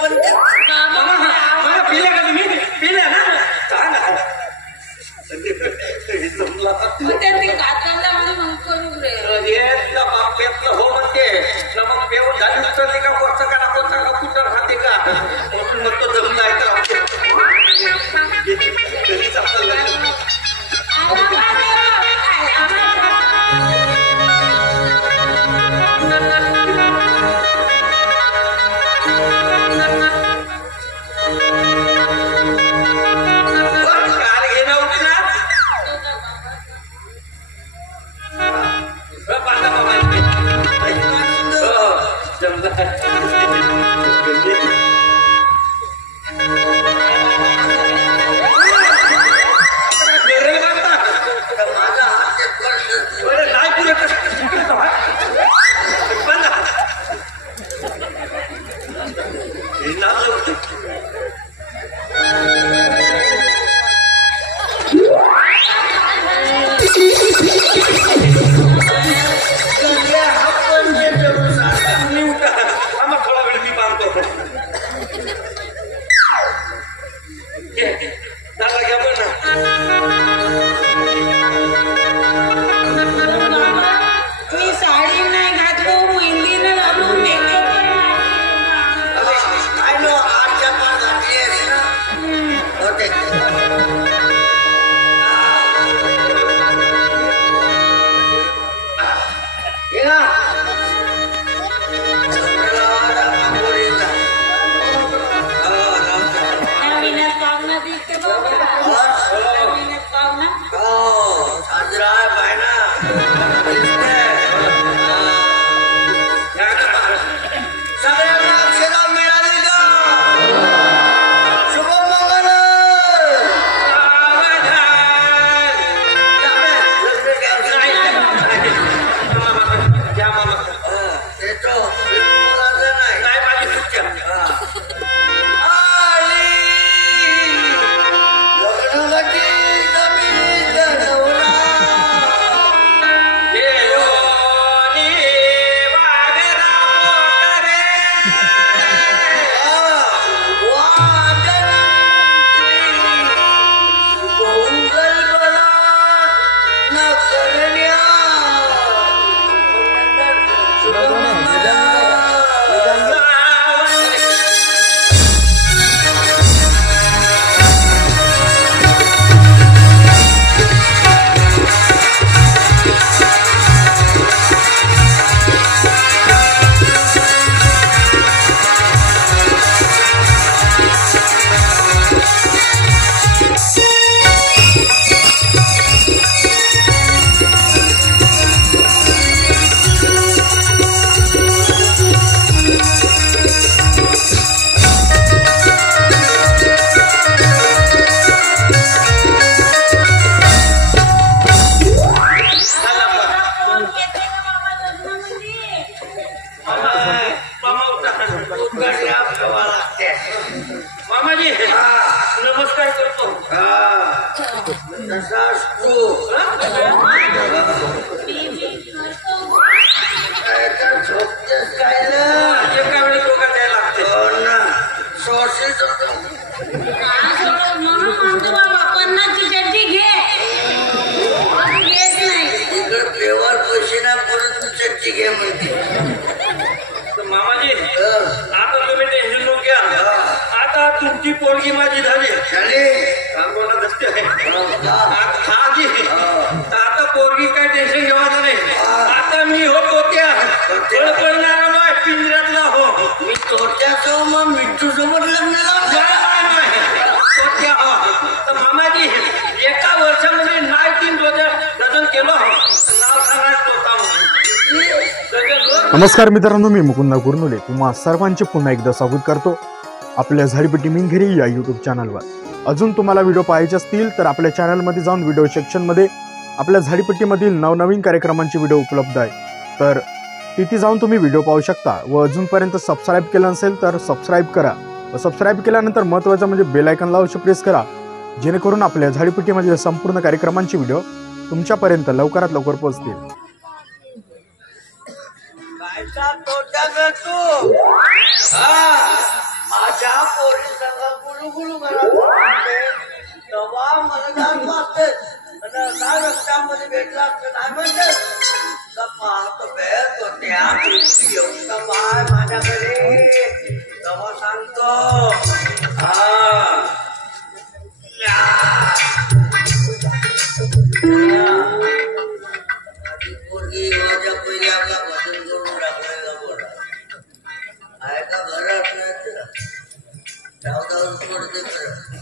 पण मला पिल्या का तुम्ही पिल्या ना हो म्हणते मग पेऊन झाली उतरली का कोणता का कोणता का कुठं राहते का म्हणून मग तो जमला आहे घरीच आपल्याला मामाजी नमस्कार करतो एका वेळी दोघा द्यायला लागते देवार पैसे ना परंतु चट्टी घे म्हणते मामाजी आता तुम्ही टेन्शन नको घ्या आता तुमची पोरगी माझी झाली बोला दसते आता पोरगी काय टेन्शन घ्यावायचं नाही आता मी हो तोत्या पळणारा नाही पिंजऱ्यातला हो मी तोत्याचं मग मिठू सोबत लग्न तोत्या हो तर मामाजी एका वर्षामध्ये नाही 3 डझन केलो नाव सांगा तोता नमस्कार मित्रांनो, मी मुकुंद कुर्नुले तुम्हा सर्वांचे पुन्हा एकदा स्वागत करतो आपल्या झाडीपट्टी मिनघरी या यूट्यूब चॅनलवर। अजून तुम्हाला व्हिडिओ पाहायचे असतील तर आपल्या चॅनलमध्ये जाऊन व्हिडिओ सेक्शनमध्ये आपल्या झाडीपट्टीमधील नवनवीन कार्यक्रमांचे व्हिडिओ उपलब्ध आहे, तर तिथे जाऊन तुम्ही व्हिडिओ पाहू शकता। व अजूनपर्यंत सबस्क्राईब केलं नसेल तर सबस्क्राईब करा व सबस्क्राईब केल्यानंतर महत्त्वाचं म्हणजे बेल आयकॉनला अवश्य प्रेस करा, जेणेकरून आपल्या झाडीपट्टीमधील संपूर्ण कार्यक्रमांचे व्हिडिओ तुमच्यापर्यंत लवकरात लवकर पोहोचतील। सांगतो हा पोरगी माझ्या पहिले आपला भजन करून टाकलेला बोला आहे का घरात नाही धावधावून पडते खरं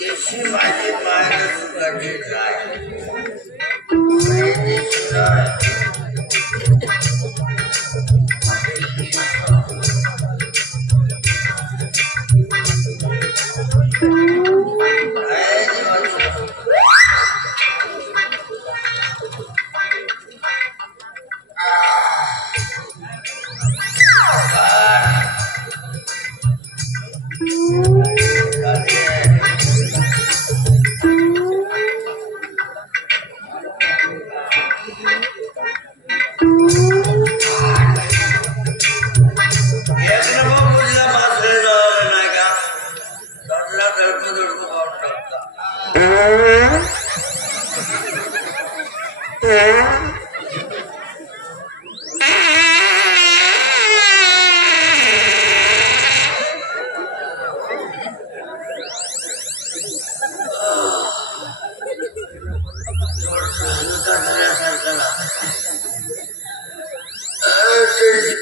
देशी माझी मायला सुखाची काय देशी नाही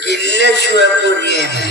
किल्ल्याशिवाय पोरगी आहे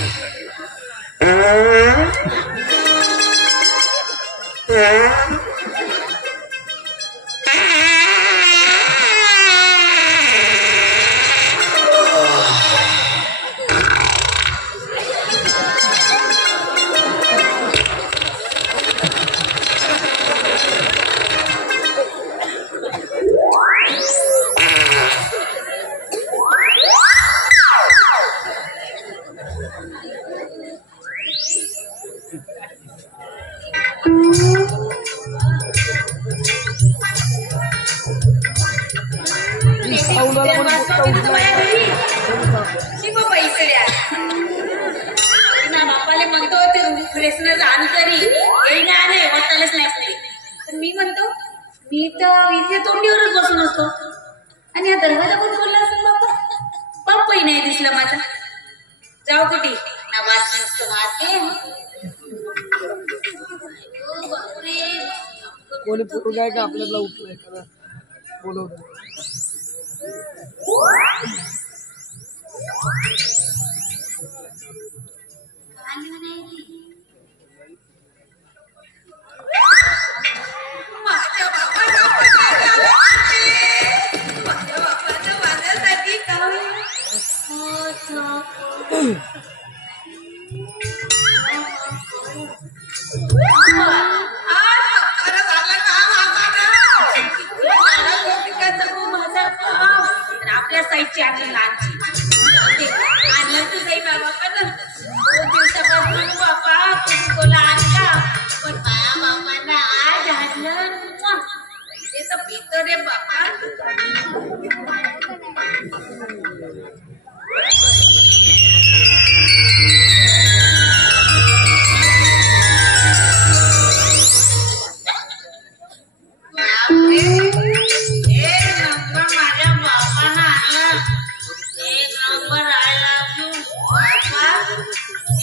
बापाले म्हणतो ते फ्रेशनर आण तरी नाही वाटायलाच नाही पण मी म्हणतो मी तर इथे तोंडीवरच बसून असतो आणि हा दरवाजा कोण बोलला असेल बाप्पा बाप्पाही नाही दिसला माझा जाऊ कुठे ना वास नसतो मारते कोणी पोरगा आहे का आपल्याला उठलंय का बोलवलं आपल्या साईडची आणि लहानची आणलं तर जाई बाबा पण दिवसापासून बाबा तुला आणला पण माझ्या बाबांना आज आणलं ते तर भीतर रे बाबा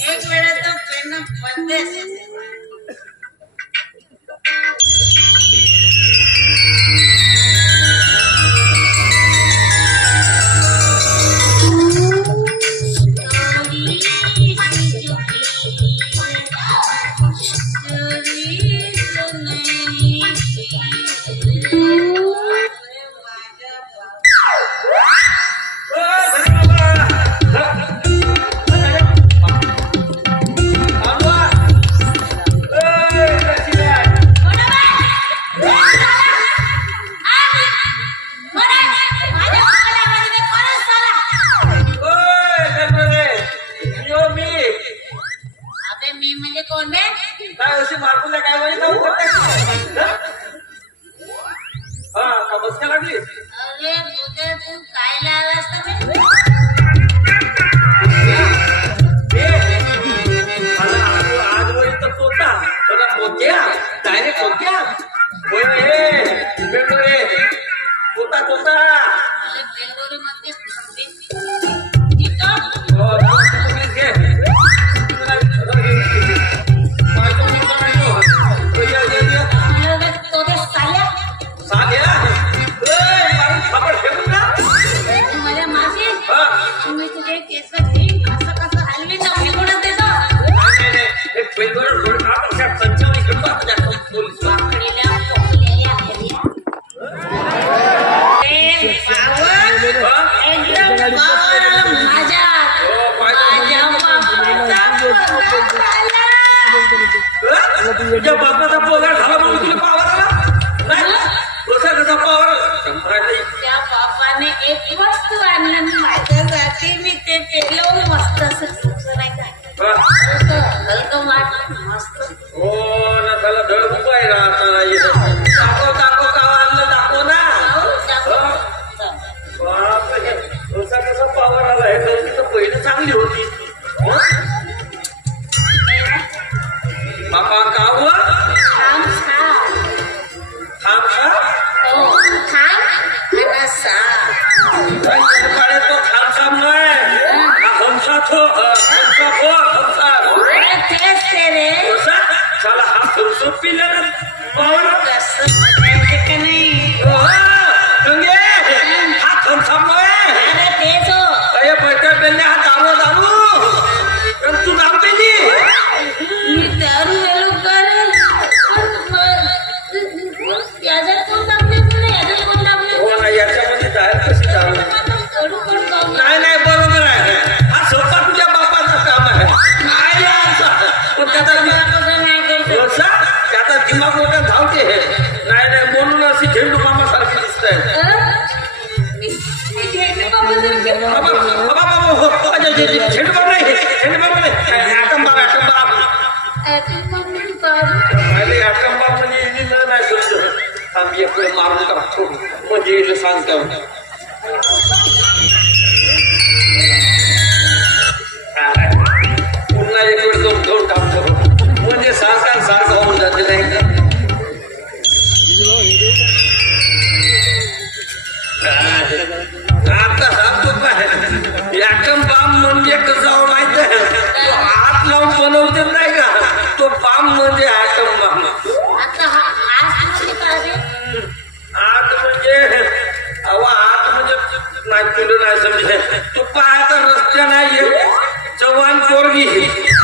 एक वेळा तर पेन बंद अशी झेंडू मामा सारखी दिसत आहे मी झेंडू बाबासारखी. झेंडू बाबा नाही ॲटम बाब ॲटम बॉम्ब म्हणजे काय? अरे ॲटम बाब म्हणजे नाही समजत. आम्ही इकडे मारून टाकतो म्हणजे सांगतो. पुन्हा एक वेळ दोन टाकतो म्हणजे सारखा होऊन जाते नाही का. आता सांगतो काय ॲटम बाम म्हणजे कसं माहित आहे. तो हात लावून बनवते नाही का तो बाम म्हणजे ॲटम बाम. आता हा आज काय रे? आत म्हणजे आत म्हणजे नाही तुला नाही समजे. तू पाहता रस्त्या नाही जवान पोरगी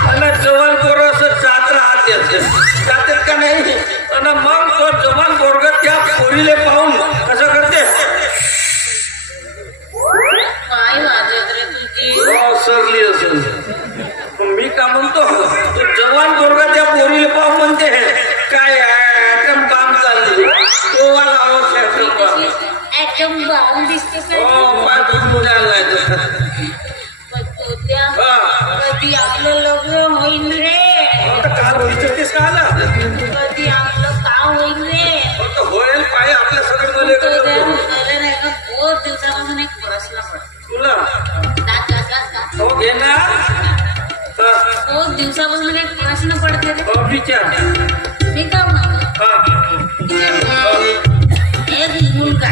आणि जवान पोर असं जात राहते जातात का नाही. आणि मग तो जवान पोरग त्या पोरीले पाहून कसं करते काय वाजत रे तुझी? सरली असेल. मी का म्हणतो तो जवान पोरग त्या पोरीले पाहून म्हणते काय ॲटम बाम चालली तो वाला आवाज ॲटम बाम. ॲटम बॉम्ब दिसतो काय? कधी आपलं लग्न होईल रे? कधी आपलं काम होईल रे? होईल पाहिजे आपल्या सगळं मला झालं नाही का? 2 दिवसापासून एक प्रश्न पडतो. तुला दात. हो घे ना 2 दिवसापासून एक प्रश्न पडते रे. विचार. मी काय म्हणतो, एक मुलगा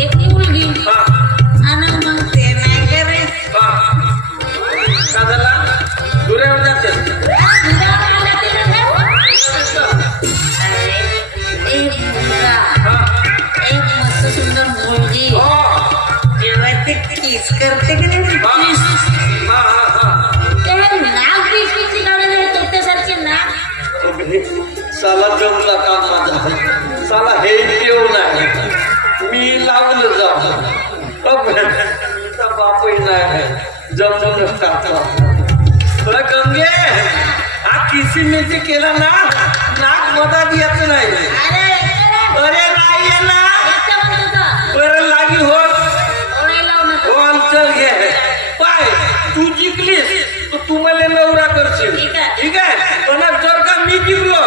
एक मुलगी आणि मग ते नाही करायचं. का झाला दुऱ्यावर जाते एक मुलगा एक मस्त सुंदर मुलगी जेव्हा ते किस करते की नाही ते नाक किती लावले त्यासारखे नाक. साला जमला काम माझा साला हे येऊ नाही मी लावलं जाऊ बापही नाही जमूनच टाकला. गंगे हा किसी मिरची केला ना नाक मधात येत नाही. अरे नाही ना बरं लागी होत चल घे पाय तू जिंकलीस तर तू मला नवरा करशील ठीक आहे. पण जर का मी जिंकलो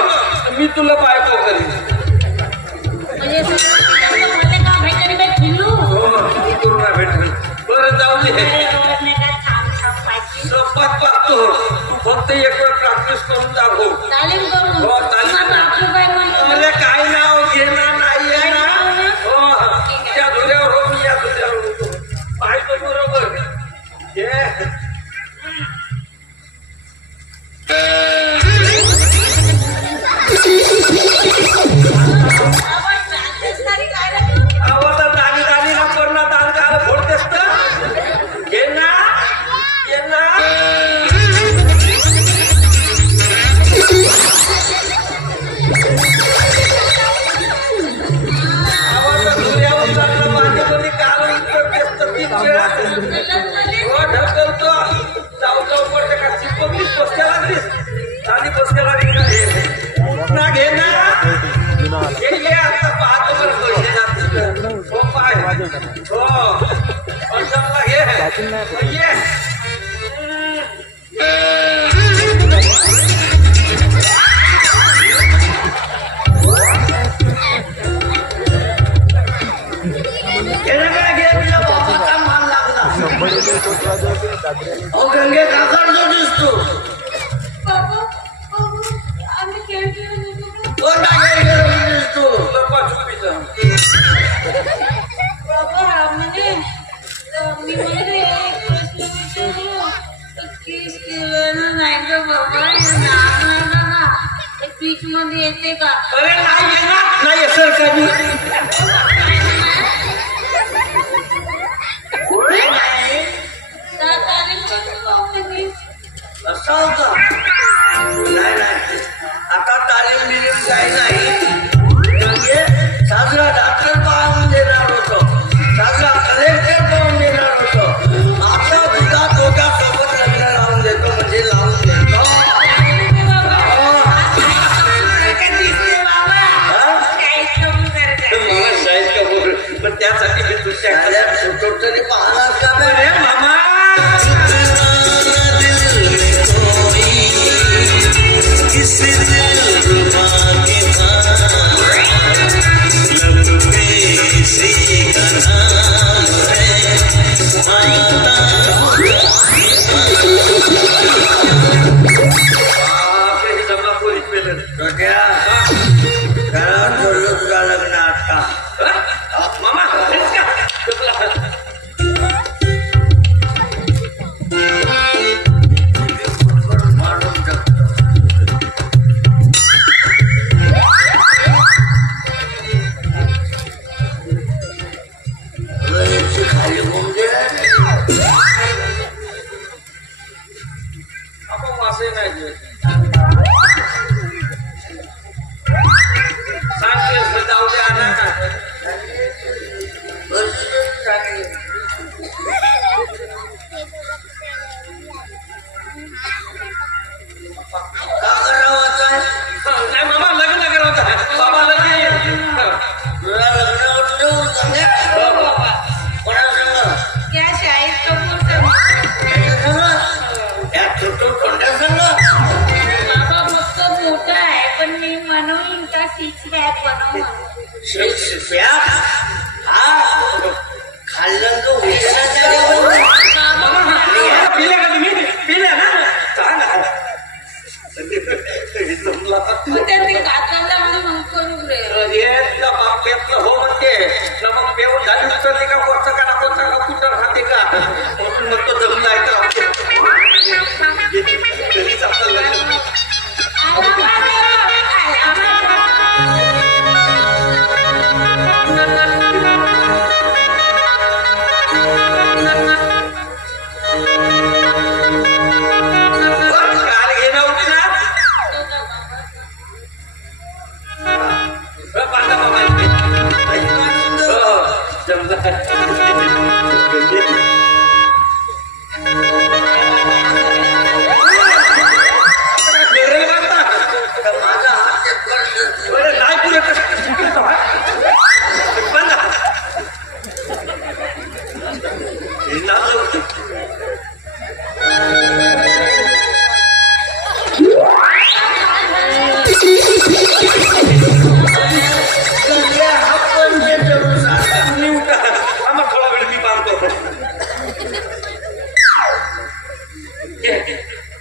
मी तुला बायको करीन. बरं जाऊ दे सपाट पाहतो तू फक्त एक वेळ प्रॅक्टिस करून दाखव. हो चालेल काय नाव घेणार नाही ना हो त्या धुऱ्यावर हो मी या धुऱ्यावर होतो पाहिजे बरोबर. आवाज दानी दानीला करणं दान काय फोडतेस तर घे ना ये ना. आवाज धुऱ्यावर जाणं माझ्यामध्ये काल इतकं व्यस्त 3 वेळा हो ढकलतो जाऊ पडते का चिपकलीस बसक्या लागलीस आणि बसक्या लागली का ना घे ना हे आता पाहतो बरं पैसे जातील हो पाय हो पंचाला घे ये. गंगे काका जो दिसतो आम्ही खेळतो दिसतो लपा चुपीचा बाबा म्हणजे मी म्हणजे एक प्रश्न विचारलो किस केलं नाही का बाबा बीच मध्ये येते का? अरे नाही येणार नाही सर कधी असं होतं. नाही आता तालीम बिलीम काही नाही. म्हणजे साजरा डॉक्टर पाहून देणार होतो साजरा कलेक्टर पाहून देणार होतो. आता तुझा दोघा सोबत लग्न लावून देतो म्हणजे लावून देतो. त्यासाठी मी तुझ्या फोटो तरी पाहणार का बे? अरे मामा लग्न आता मामा हेच का? मारून टाकतो. वरची खाली घुमते आपण मासे नाही घेत. सांग जाऊ दे आणा का करावं आता? नाही मामा लग्न करत बाबा लग्न तुला लग्न करून देऊ का? कोणासंग? त्या शाळेत कपूर या छोटू कोंड्यासंग? बाबा फक्त मोठा आहे पण मी म्हणून का शिक्षक बनव शिष्या हा खाल्लं तो उद्याच्या जागेवर पिल्या का तुम्ही पिल्या ना सांग जमला त्यांनी काकांना म्हणून करू रे हे तुला बाप पेटलं हो म्हणते ना मग पेऊन झाली उचलली का कोणचं का कोणचा का कुठं राहते का म्हणून मग तो जमला आहे घरीच आपलं लग्न काल घेणं होती ना बांधा बाबा माझा हात पडलं. नाही पुढे थोडा वेळ मी बांधतो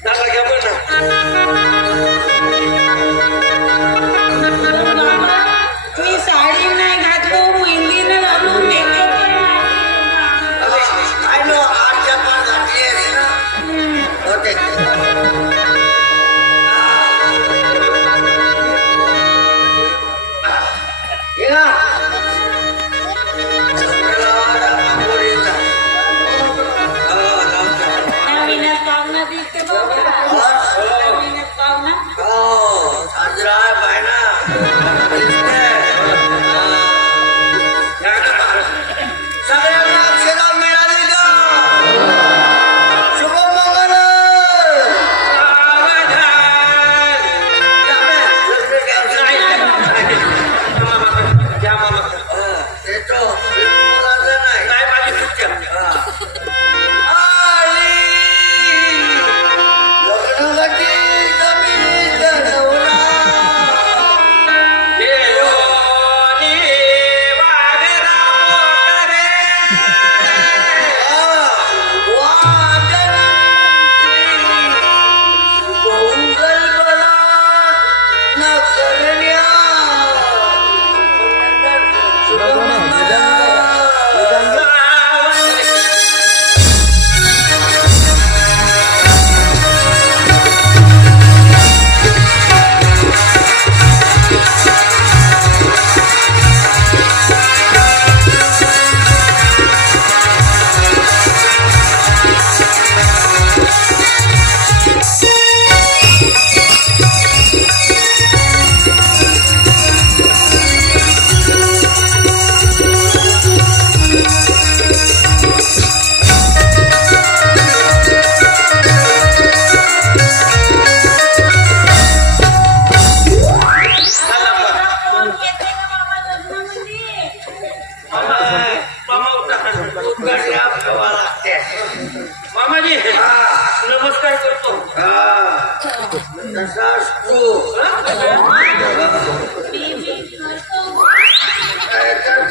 त्याला घ्या पण मी साडी नाही घातलो मेहंदी नाही घालू मेकअप पण काय नो आजच्या पण घातली आहे ना होते या नवीनच पाहुणा दिसते बाबा नवीनच पाहुणा हो साजरा आहे बायना सगळ्यांना अक्षरा मिळाली का शुभमंगल घ्या मामा येतो मुलाचं नाही नाही माझी सुट्ट्या लग्नासाठी जमिनीचा नवरा येते का बाबा लग्नामध्ये मामाजी नमस्कार करतो. तसाच तू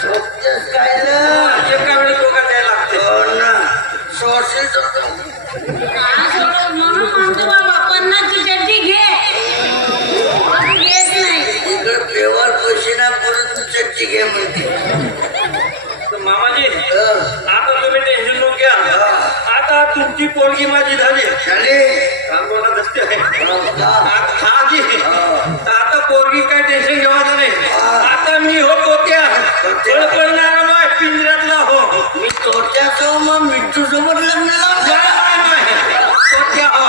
झोपतेस काय ना एका वेळी दोघा द्यायला लागते. सोडशील पन्नासची चड्डी घे घेत नाही. इकडे पेवर पैसे ना परत तू चट्टी घे म्हणते. मामाजी आता तुम्ही टेन्शन नको घ्या. आता तुमची पोरगी माझी झाली. बोला दसते आता पोरगी काय टेन्शन घ्यावायचं नाही. आता मी होतो त्या पडणारा माय पिंजऱ्यातला हो. मी तोट्याचं मग मिठू सोबत लग्न तोट्या हो.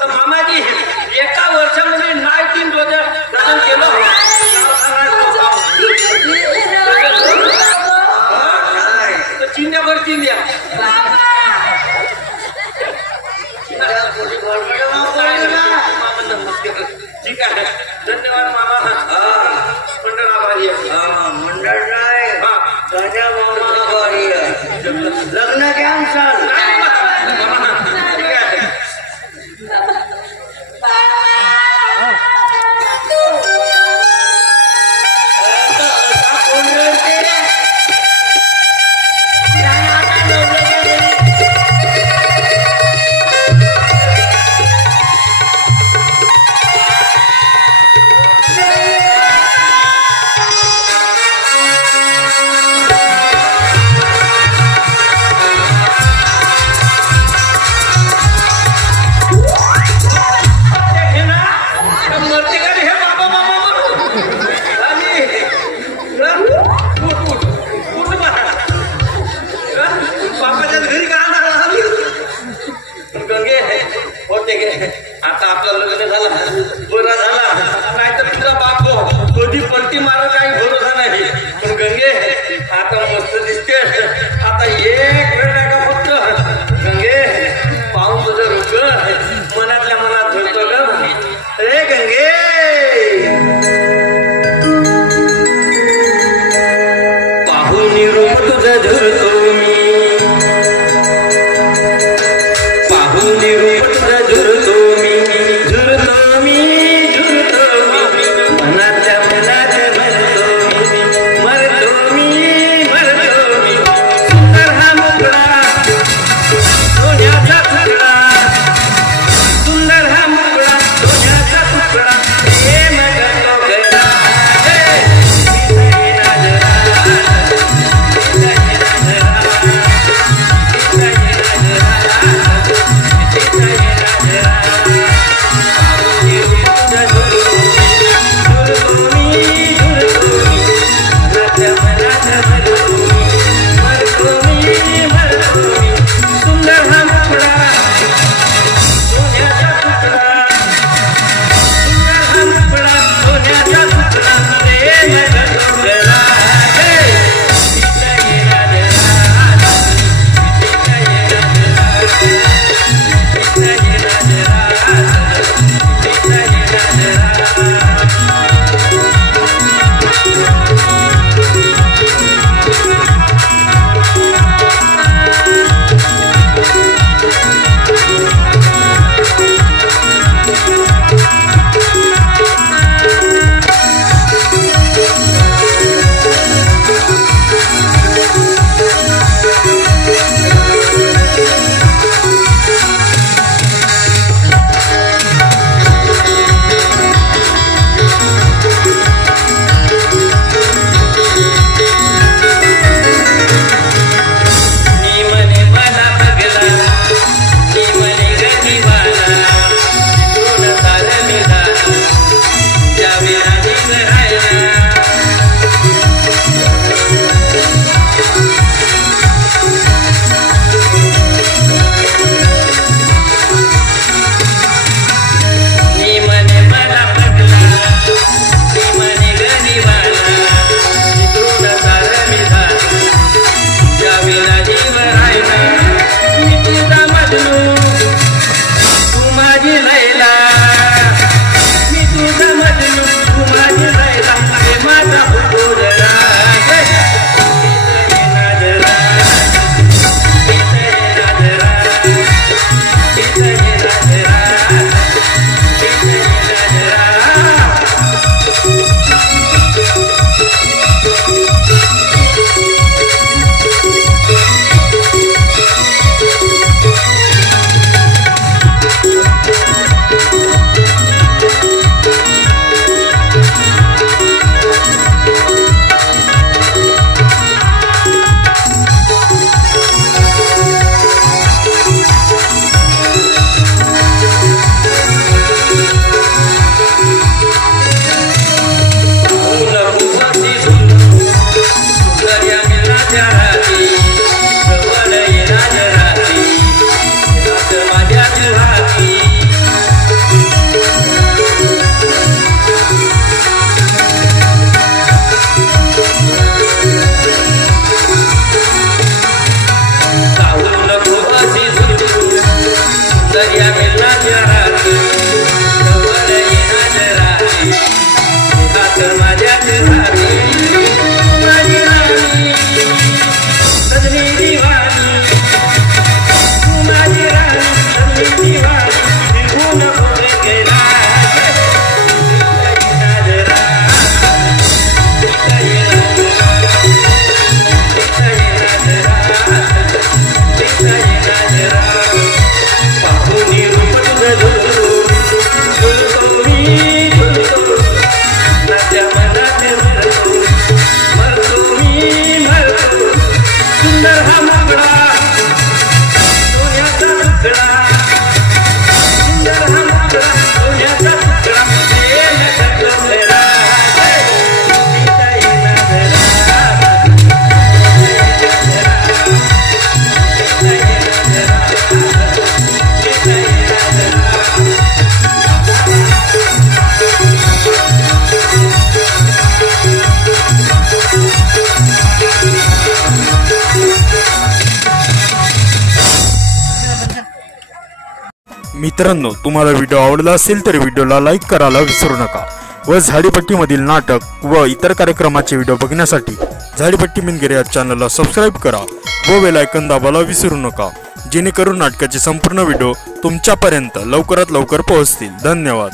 तर मामाजी एका वर्षामध्ये नाही 3 डोजर दान केलं. चिंध्यावर चिंध्या ठीक आहे. धन्यवाद मामा. मंडळ आभारी आहे. मंडळ नाही गजा मामा आभारी आहे. लग्न कॅन्सल. ठीक आहे. आता आपलं लग्न झालं बरा झाला. नाही तर तुझा बाप कधी पलटी मारा काही भरोसा नाही. पण गंगे आता मस्त दिसते. आता एक वेळ नाही का फक्त गंगे पाहून तुझं रुक मनातल्या मनात धरतो ग. ए गंगे पाहून रूप तुझं धरतो मी. पाहून रूप तुझं धरतो मी. झुरतो मी झुरतो मी मनाच्या मनात म्हणतो मी. मरतो मी मरतो मी. सुंदर हा मुकळा सोन्याचा तुकडा. सुंदर हा मुकळा सोन्याचा तुकडा. प्रेम करतो गरा विसरी ना जरा. मित्रांनो, तुम्हाला व्हिडिओ आवडला असेल तर व्हिडिओला लाईक करायला विसरू नका व झाडीपट्टीमधील नाटक व इतर कार्यक्रमाचे व्हिडिओ बघण्यासाठी झाडीपट्टी मिनगिरे या चॅनलला सबस्क्राईब करा व बेल आयकॉन दाबायला विसरू नका, जेणेकरून नाटकाचे संपूर्ण व्हिडिओ तुमच्यापर्यंत लवकरात लवकर पोहोचतील. धन्यवाद.